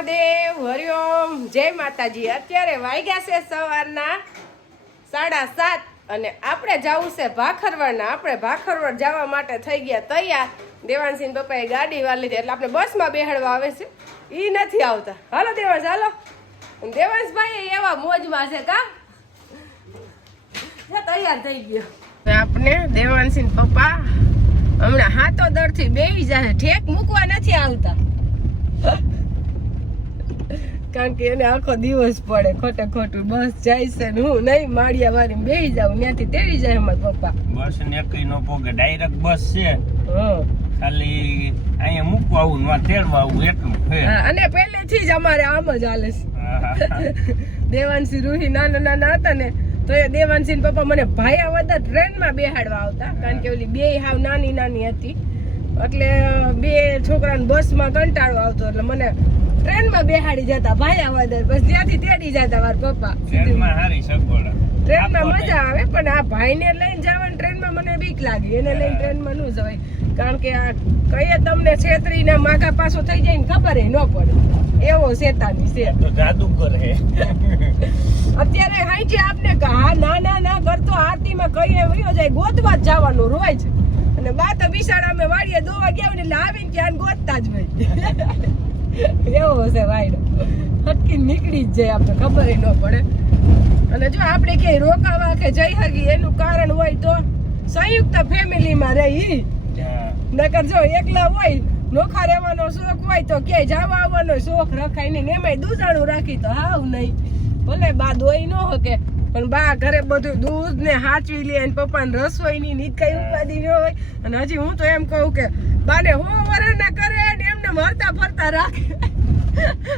મહાદેવ હરિઓમ જય માતાજી. અત્યારે વાગ્યા છે સવારના સાડા સાત અને આપણે જવું છે ભાખરવડના. આપણે ભાખરવડ જવા માટે થઈ ગયા તૈયાર. દેવાનસિંહ પપ્પાએ ગાડી વાર લીધી એટલે આપણે બસમાં બેહાડવા આવે છે. એ નથી આવતા. હાલો દેવાંશ, હાલો. દેવાંશભાઈ એવા મોજમાં છે કા? તૈયાર થઈ ગયો. આપણે દેવાનસિંહ પપ્પા હમણાં હાથો દરથી બેસી જાય. ઠેક મૂકવા નથી આવતા. કારણ કે એને આખો દિવસ પડે ખોટે ખોટું. બસ જાય છે ને હું નહીં માળિયા વાળી બેહી જાઉં ત્યાંથી તેડી જાય અમારા પપ્પા. બસ ને કઈ નો પોગે ડાયરેક્ટ બસ છે. ખાલી અહીંયા મૂકવા આવું ને તેડવા આવું એટલું અને પહેલેથી જ અમારે આમ જ હાલે છે. દેવાનસિંહ રૂહી નાના નાના હતા ને તો એ દેવાનસિંહ પપ્પા મને ભાયા વગર ટ્રેનમાં બેહાડવા આવતા. કારણ કે ઓલી બે હાવ નાની નાની હતી. એટલે બે છોકરાને બસમાં કંટાળો આવતો એટલે મને ટ્રેનમાં બેહાડી જતા ભાયા વગર બસ ત્યાંથી તેડી જતા મારા પપ્પા. ટ્રેનમાં હારી સગવડ. ટ્રેનમાં મજા આવે પણ આ ભાઈને લઈને જવાની ટ્રેનમાં મને બીક લાગી. એને લઈને ટ્રેનમાં ન જવાય. કારણ કે આ કઈએ તમને છેતરીને માગા પાછો થઈ જાય ને ખબર ન પડે. એવો શેતાની છે. તો જાદુ કરે અત્યારે હાઈ છે આપને કે હા ના ના ના કરતો આરતીમાં કહીએ વયો જાય. ગોતવા જ જવાનું રોજ અને બા તો બિસાડા અમે વાડીએ દોવા ગયા ને એટલે આવીને ક્યાં ગોતતા જ હોય. એવો હશે વાયડો. હટકી નીકળી જ જાય આપણે ખબર ન પડે. અને જો આપણે ક્યાંય રોકાવા કે જઈ હગી એનું કારણ હોય તો સંયુક્ત ફેમિલીમાં રહી. નકર જો એકલા હોય નોખા રહેવાનો શોખ હોય તો ક્યાંય જવા આવવાનો શોખ રખાય નહીં. ને એમાંય દૂધાણું રાખી તો હાવ નહીં. ભલે બા દોઈ ન હકે પણ બા ઘરે બધું દૂધ ને હાચવી લે અને રસોઈ રસોઈની નીત કઈ ઉપાધિ ન હોય. અને હજી હું તો એમ કહું કે બાને હો વરણ ના કરે ને એમને મરતા ફરતા રાખે.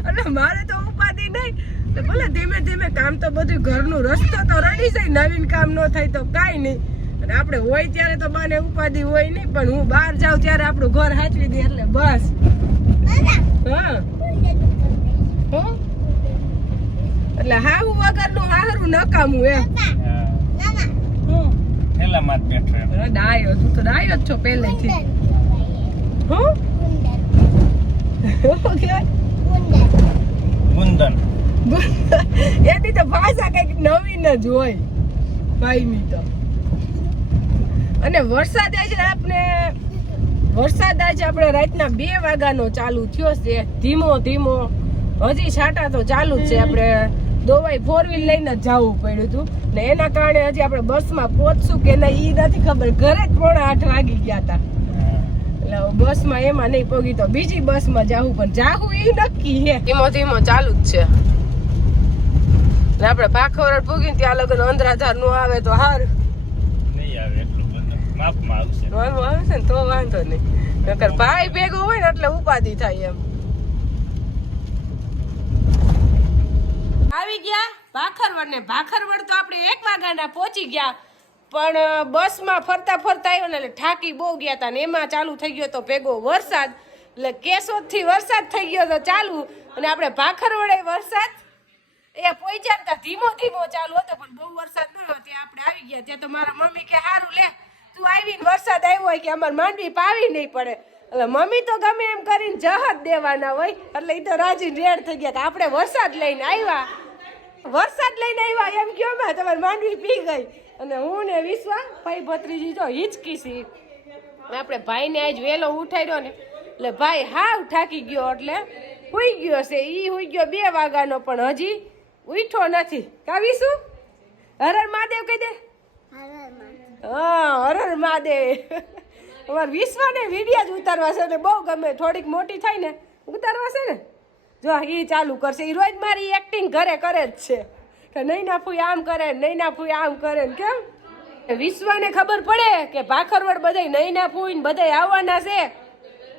એટલે મારે તો ઉપાધિ નહીં. તો ભલે ધીમે ધીમે કામ તો બધું ઘરનું રસ્તો તો રડી જાય નવીન કામ ન થાય તો કાંઈ નહીં. અને આપણે હોય ત્યારે તો બાને ઉપાધિ હોય નહીં પણ હું બહાર જાઉં ત્યારે આપણું ઘર હાચવી દે એટલે બસ. હા. એટલે હાવું વગરનું હારું નકામું એમ. હા. માં બેઠો. ડાયો તું તો ડાયો જ છો પહેલેથી. હું? શું કહેવાય? ગુંદન એની તો ભાષા કંઈક નવીન જ હોય. ભાઈની તો. અને વરસાદ આજે આપણે વરસાદ આજે આપણે રાતના બે વાગ્યાનો ચાલુ થયો છે. ધીમો ધીમો. હજી છાંટા તો ચાલુ જ છે. આપણે દોવાઈ ફોર વ્હીલ લઈને જવું પડ્યું હતું. ને એના કારણે હજી આપણે બસમાં પહોંચશું કે નહીં એ નથી ખબર. ઘરે જ પોણા આઠ વાગી ગયા હતા. એટલે બસમાં એમાં નહીં પોગી તો બીજી બસમાં જાવું પણ જાવું એ નક્કી હે. ધીમો ધીમો ચાલુ જ છે. ને આપણે ભાખવડ પૂગીને ત્યાં લગન અંધરાધારનું આવે તો હાર. નહીં આવે એટલું માપમાં આવશે. વાંધો આવે ને તો વાંધો નહીં. નકર ભાઈ ભેગો હોય ને એટલે ઉપાધિ થાય એમ. આવી ગયા? ભાખરવડ ને ભાખરવડ તો આપણે એક વાગ્યાના પહોંચી ગયા. પણ બસમાં ફરતા ફરતા આવ્યો ને એટલે ઠાકી બહુ ગયા હતા ને એમાં ચાલુ થઈ ગયો તો ભેગો વરસાદ. એટલે કેશોદથી વરસાદ થઈ ગયો તો ચાલુ. અને આપણે ભાખરવડે વરસાદ, એ પહોંચ્યા હતા ધીમો ધીમો ચાલુ હતો પણ બહુ વરસાદ ન હતો. ત્યાં આપણે આવી ગયા. ત્યાં તો મારા મમ્મી કે સારું લે, તું આવીને વરસાદ આવ્યો હોય કે અમારે માંડવી પાવી નહીં પડે. એટલે મમ્મી તો ગમે એમ કરીને જહાજ દેવાના હોય. એટલે એ તો રાજી રેડ થઈ ગયા કે આપણે વરસાદ લઈને આવ્યા. વરસાદ લઈને આવ્યા, એમ કયો મેં તમારે માંડવી પી ગઈ. અને હું ને વિશ્વા, ભાઈ ભત્રીજી જો હિચકી સી આપણે ભાઈને આજ વહેલો ઉઠાડ્યો ને, એટલે ભાઈ હાવ થાકી ગયો, એટલે હુઈ ગયો છે. એ હુઈ ગયો બે વાગ્યાનો પણ હજી ઉઠો નથી. કાવીશું હરર મહાદેવ કહી દે. હા, હરર મહાદેવ. અમારે વિશ્વાને વીડિયો જ ઉતારવા છે ને બહુ ગમે. થોડીક મોટી થાય ને, ઉતારવા છે ને. જો એ ચાલુ કરશે એ રોજ મારી એક્ટિંગ ઘરે કરે જ છે. કે નહીં ના આમ કરે, નહીં ના આમ કરે કેમ? વિશ્વને ખબર પડે કે ભાખરવડ બધાય નહીં ના ફૂઈ ને બધાય આવવાના છે.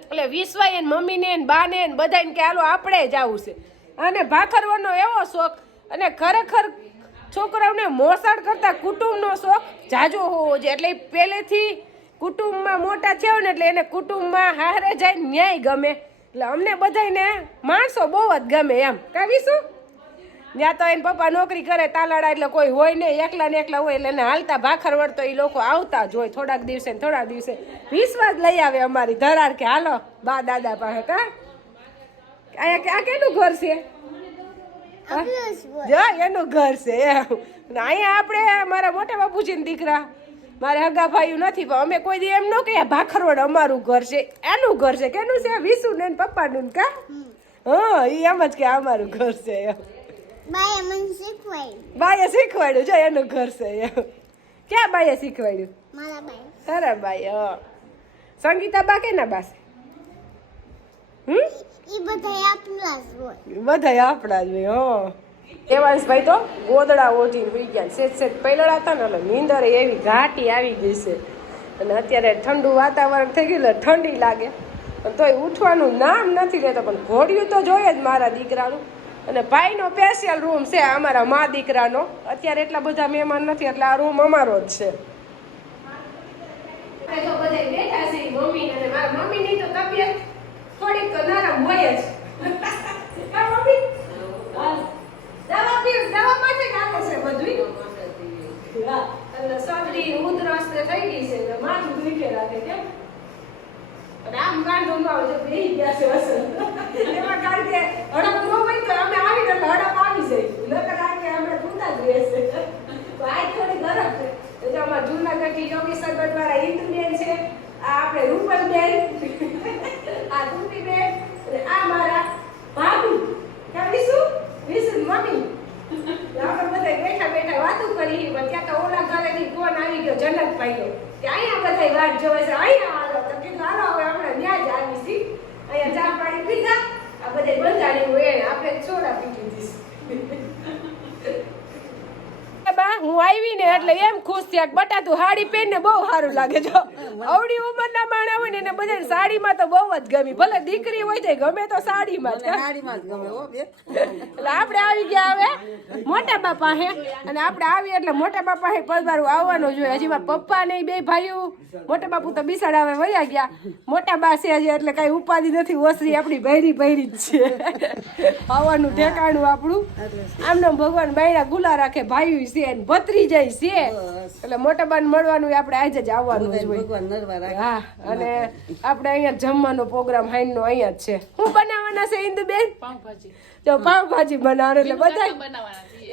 એટલે વિશ્વ એને મમ્મીને ને બાને ને બધાને કે હાલો આપણે જ છે. અને ભાખરવડનો એવો શોખ, અને ખરેખર છોકરાઓને મોસાળ કરતાં કુટુંબનો શોખ જાજો હોવો જોઈએ. એટલે પહેલેથી કુટુંબમાં મોટા થયો ને એટલે એને કુટુંબમાં હારે જાય ન્યાય ગમે. એટલે અમને બધાને માણસો બહુ જ ગમે એમ. કાવીશું ત્યાં તો એને પપ્પા નોકરી કરે તાલાડા એટલે કોઈ હોય નહીં. એકલા ને એકલા હોય એટલે એને હાલતા ભાખર વળતો એ લોકો આવતા જ હોય થોડાક દિવસે ને થોડાક દિવસે. વિશ્વાસ લઈ આવે અમારી ધરાર કે હાલો બા દાદા પાસે કા? આ કેનું ઘર છે? જો એનું ઘર છે એમ. ને અહીંયા આપણે મારા મોટા બાપુજીના દીકરા મારે હગા ભાઈઓ નથી પણ અમે કોઈ દી એમ ન કહીએ ભાખરવડ અમારું ઘર છે એનું ઘર છે કેનું છે? વિસુ ને પપ્પાનું ને કા? હા એ એમ જ કે અમારું ઘર છે એમ. બાએ મને શીખવાય બાઈએ શીખવાડ્યું છે એનું ઘર છે એમ. ક્યાં બાઈએ શીખવાડ્યું? મારા બાય તારા હા. સંગીતા બા કેના બા છે હમ એ બધા આપણા જ હોય. આપણા જ હોય હો. દેવાંશભાઈ તો ગોદડા ઓઢીને હોઈ ગયા. સેજ સેજ પૈલડા હતા ને એટલે નીંદર એવી ઘાટી આવી ગઈ છે. અને અત્યારે ઠંડુ વાતાવરણ થઈ ગયું એટલે ઠંડી લાગે. તોય ઉઠવાનું નામ નથી લેતો, પણ ઘોડિયું તો જોઈએ જ મારા દીકરાનું. અને ભાઈનો સ્પેશિયલ રૂમ છે અમારા મા દીકરાનો. અત્યારે એટલા બધા મહેમાન નથી, એટલે આ રૂમ અમારો જ છે. તો મમ્મી અને મારા મમ્મીની તો તબિયત થોડીક નરમ હોય જ હા મમ્મી હા. દવા પી દવા માટે કાલે છે બધું હા એટલે શરદી ઉધરસ ને થઈ ગઈ છે એટલે માથું દુખે રાખે કેમ અને આમ ગાંઠો ન આવે તો બેહી ગયા છે વસંત એમાં કારણ કે હડપ ન હોય તો અમે આવી એટલે હડપ આવી જાય. નકર આ કે અમે પૂતા જ રહેશે તો આજ થોડી ગરમ છે. એટલે અમારા જૂનાગઢથી યોગેશ્વર ગઢવાળા ઇન્દુબેન છે. આ આપણે રૂપલબેન. આ દુપીબેન અને આ મારા ભાભી. ક્યાં વિશુ વિશુ મમ્મી. આપણે બધા બેઠા બેઠા વાતો કરી. ત્યાં તો ઓલા ઘરેથી ફોન આવી ગયો જનકભાઈનો. કે અહીંયા બધા વાત જોવે છે. અહીંયા આવો તો કીધું હાલો હવે આપણે ત્યાં જ આવી છી અહીંયા ચા પાણી પીધા. આ બધે બંધાણી હોય આપણે છોડા પી દીધી બા હું આવી ને એટલે એમ ખુશ થયા કે બટા તું સાડી પહેરીને બહુ સારું લાગે જો અવડી ઉંમરના માણા હોય ને એને બધાને સાડીમાં તો બહુ જ ગમી. ભલે દીકરી હોય તો ગમે તો સાડીમાં જ. એટલે આપણે આવી ગયા હવે મોટા બાપા હે. અને આપણે આવી એટલે મોટા બાપા હે પદવારું આવવાનું જોઈએ હજી મારા પપ્પા ને બે ભાઈઓ. મોટા બાપુ તો બિસાડ આવે વયા ગયા. મોટા બા છે હજી એટલે કઈ ઉપાધિ નથી. ઓસરી આપણી ભૈરી ભૈરી જ છે. આવવાનું ઠેકાણું આપણું. આમનો આમ ભગવાન બાયડા ગુલા રાખે ભાઈ છે ભત્રી જાય છે એટલે મોટા બાન મળવાનું આપણે આજે જ આવવાનું જ હોય હા અને આપણે અહીંયા જમવાનો પ્રોગ્રામ હાઈનો અહીંયા જ છે હું બનાવવાના છે ઇન્દુબેન જો પાવભાજી બનાવવાનું એટલે બધા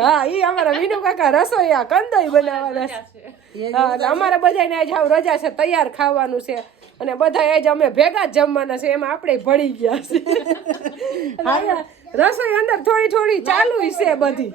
હા એ અમારા વિનુ કાકા રસોઈયા કંદોઈ બનાવવાના છે હા એટલે અમારા બધાને આજ હાવ રજા છે તૈયાર ખાવાનું છે અને બધા આજ અમે ભેગા જ જમવાના છે એમાં આપણે ભળી ગયા છે હા રસોઈ અંદર થોડી થોડી ચાલુ છે બધી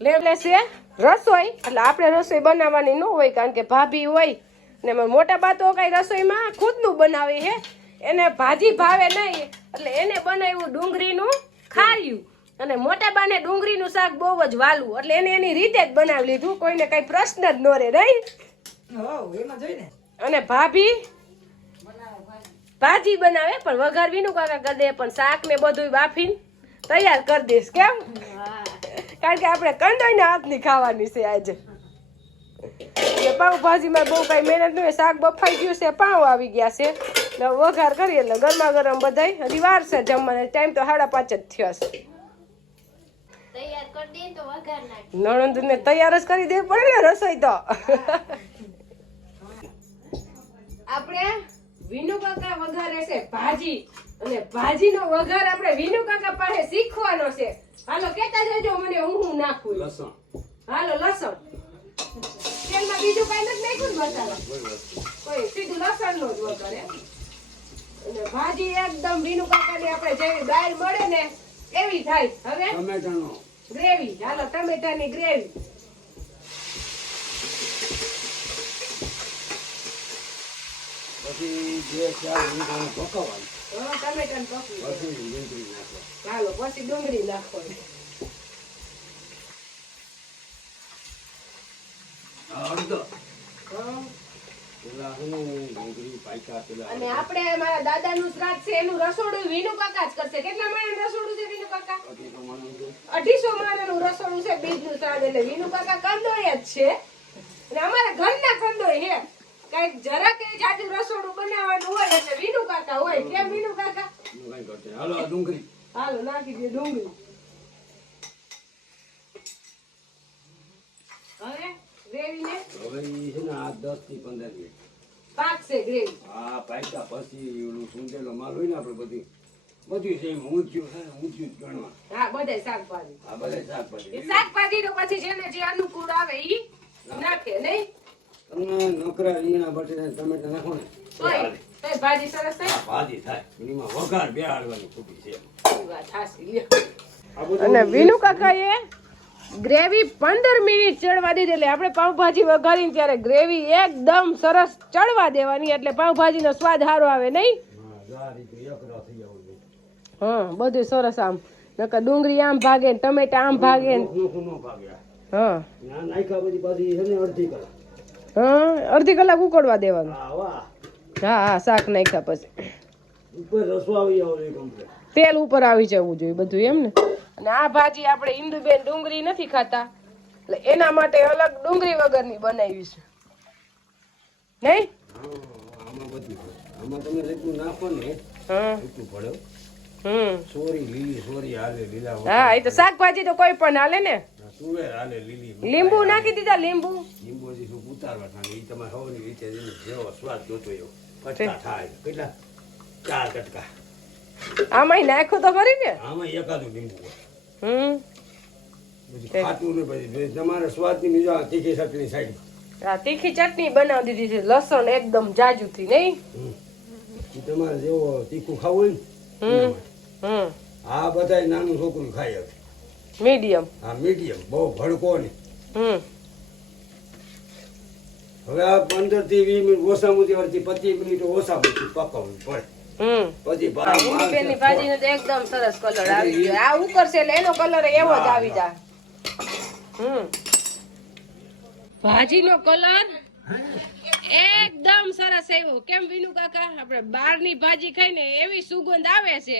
લેવલે છે રસોઈ? એટલે આપણે રસોઈ બનાવવાની ન હોય કારણ કે ભાભી હોય. ને એમાં મોટા બા તો કઈ રસોઈમાં ખુદનું બનાવે છે. એને ભાજી ભાવે નહીં. એટલે એને બનાવ્યું ડુંગળીનું ખાર્યું. અને મોટા બાને ડુંગળીનું શાક બહુ જ વાલું. એટલે એને એની રીતે જ બનાવી લીધું. કોઈને કઈ પ્રશ્ન જ ન રહે નહીં? અને ભાભી ભાજી બનાવે પણ વઘાર વિનું કાકા કરી દે પણ શાક ને બધું બાફીને તૈયાર કરી દઈશ કેમ? કારણ કે આપણે કંદોઈના હાથની ખાવાની છે આજે. એટલે પાઉંભાજીમાં બહુ કાંઈ મહેનત નહીં શાક બફાઈ ગયું છે પાઉં આવી ગયા છે. ને વઘાર કરીએ એટલે ગરમા ગરમ બધાય. હજી વાર છે જમવાનો ટાઈમ તો સાડા પાંચ જ થયો છે. નણંદ કરી દે તો વઘાર નાખ નણંદને તૈયાર જ કરી દેવી પડે ને રસોઈ તો. આપણે વિનુ કાકા વઘારે છે ભાજી. અને ભાજીનો વઘાર આપણે વિનુ કાકા પાસે શીખવાનો છે. હાલો કેતા જજો મને હું હું નાખું લસણ. હાલો લસણ. તેલમાં બીજું કઈ નથી નાખ્યું ને મસાલા? કોઈ સીધું લસણ નો જ વઘાર અને ભાજી એકદમ વિનુ કાકાની આપણે જેવી દાળ મળે ને એવી થાય. હવે? ટમેટાનો. ગ્રેવી. હાલો ટમેટાની ગ્રેવી. પછી જે ચાર મીઠાને પકવવાનું હા ટમેટાને પકવી ચાલો પછી ડુંગળી અને આપણે મારા દાદા નું શ્રાદ્ધ છે એનું રસોડું વિનુ કાકા જ કરશે. કેટલા માણસ રસોડું છે વિનુ કાકા? અઢીસો માણસનું રસોડું છે બીજનું શ્રાદ્ધ. એટલે વિનુ કાકા કંદોય જ છે. અને અમારા ઘરના કંદોય હે કંઈક જરાક એ જાજુ રસોડું બનાવવાનું હોય એટલે વિનુ કાકા હોય. કેમ વિનુ કાકા? હું હાલો આ ડુંગળી. હાલો નાખી દે ડુંગળી. હવે ગ્રેવીને? હવે છે ને આ દસથી પંદર મિનિટ. પાકશે ગ્રેવી. પાક્યા પછી ઓલું સુંદેલો માલ હોય ને આપણે બધી. બધું એમાં ઊંચું ઊંચું ગણવા. હા બધાય શાકભાજી. હા બધાય શાકભાજી. શાકભાજી તો પછી જેને જે અનુકૂળ આવે ઈ નાખે નહીં? તમને નોકરા રીંગણા બટેટા ટમેટા નાખો ને. તોય તોય ભાજી સરસ થાય ભાજી થાય. એમાં વઘાર બેહાડવાની ખોટી છે. ઈ વાત હાચી લ્યો. આ બધું અને વિનુ કાકાએ ગ્રેવી પંદર મિનિટ ચડવા દીધી એટલે આપણે પાઉંભાજી વઘારીને ત્યારે ગ્રેવી એકદમ સરસ ચડવા દેવાની એટલે પાઉંભાજીનો સ્વાદ સારો આવે નહીં? હા, આ રીતે એકરા થઈ જવું જોઈએ. હા બધું સરસ આમ. નકર ડુંગળી આમ ભાગે ને ટમેટા આમ ભાગે હા નાખ્યા પછી પાછી અડધી કલાક. હા? અડધી કલાક ઉકળવા દેવાનું. હા હા શાક નાખ્યા પછી. તેલ ઉપર આવી જવું જોઈએ બધું એમ ને. અને આ ભાજી આપણે ઇન્દુબેન ડુંગળી નથી ખાતા. એટલે એના માટે અલગ ડુંગળી વગરની બનાવી છે. નહીં? હા, એ તો શાકભાજી તો કોઈ પણ હાલે ને. તુવેર હાલે લીલી લીંબુ નાખી દીધા લીંબુ? લીંબુથી શું ઉતારવા થાય એ તમારે હવાની રીતે જેવો સ્વાદ જોતો એવો કટકા થાય. કેટલા? ચાર કટકા. આમાં નાખો તો ખરી ને? આમાં એકાદું લીંબુ હમ. ખાતું ને પછી તમારે સ્વાદની બીજો તીખી ચટણી સાઈડ. આ તીખી ચટણી બનાવી દીધી છે લસણ એકદમ જાજુથી નહીં? તમારે જેવો તીખું ખાવું હોય ને આ બધા નાનું છોકરું ખાય હવે. મીડિયમ. હા મીડિયમ. બહુ ભડકો ને હમ. હવે આ પંદરથી વીસ મિનિટ ઓછામાં ઓછી પચીસ મિનિટ ઓછામાં ઓછી પકાવવું પડે. પછી ભાજી તો એકદમ સરસ કલર આવી ગયો. આ ઉકળશે એટલે એનો કલર એવો જ આવી જાય. હમ. ભાજીનો કલર એકદમ સરસ આવ્યો. કેમ વિનુ કાકા? આપણે બહારની ભાજી ખાઈને એવી સુગંધ આવે છે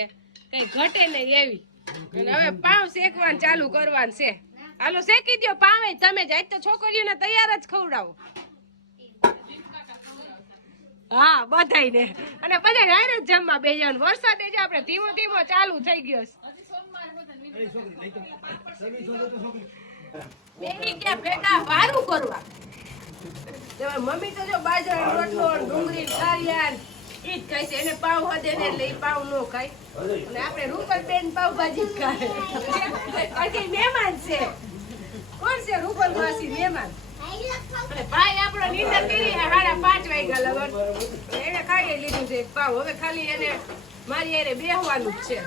કઈ ઘટે નહીં એવી. હવે પાવ શેકવાનું ચાલુ કરવાનું છે. હાલો, શેકી દો પાવે તમે જાય તો છોકરીઓને તૈયાર જ ખવડાવો. હા, બધાયને. અને બધા હારે જ જમવા બે જણ વરસાદ જે આપણે ધીમો ધીમો ચાલુ થઈ ગયો છે. ભેગા વારું કરવા? મમ્મી તો જો બાજરાનો રોટલો ને ડુંગળી ને કારિયા ને ઈ જ ખાય છે. એને પાવ હદે ને એટલે ઈ પાવ નો ખાય. અને આપણે રૂપલ બેન પાવ ભાજી જ ખાય. કારણ કે મહેમાન છે. કોણ છે રૂપલ માસી મહેમાન ભાઈ આપણો નિંદર કરી સાડા પાંચ વાગ્યા લગન. એને ખાઈ લીધું છે પાવ. હવે ખાલી એને મારી હારે બેહવાનું જ છે.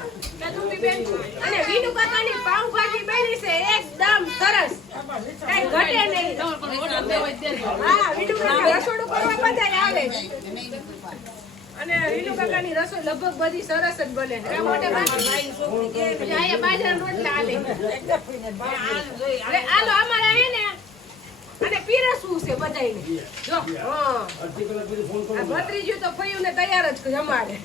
અને વિનુ કાકાની પાવભાજી બની છે એકદમ સરસ. કઈ ઘટે નહીં. હા વિનુ કાકા રસોડું કરવા બધા આવે. અને વિનુ કાકાની રસોઈ લગભગ બધી સરસ જ બને છે. આ મોટે અહીંયા બાજરાના રોટલા આલે અરે આલો અમારે હે ને, અને પીરસવું છે બધાયને? જો, હા. ભત્રીજું તો ફયું ને તૈયાર જ જમાડે